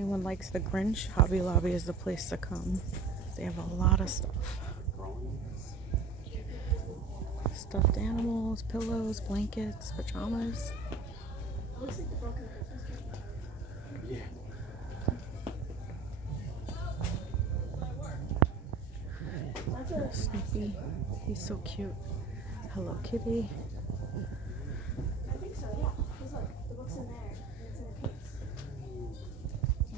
anyone likes The Grinch, Hobby Lobby is the place to come. They have a lot of stuff. Stuffed animals, pillows, blankets, pajamas. Looks like the broken Christmas tree. Yeah. Snoopy, he's so cute. Hello Kitty. I think so, yeah. Because look, the book's in there. And it's in a case.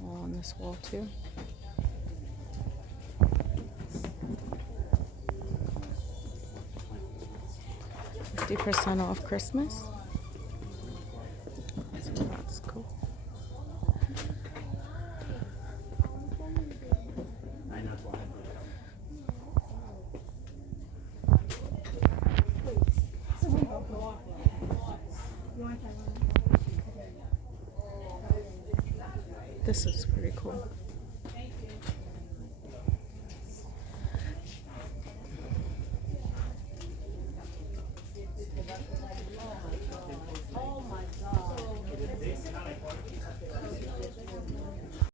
All on this wall too. 50% off Christmas. So that's cool. This is pretty cool.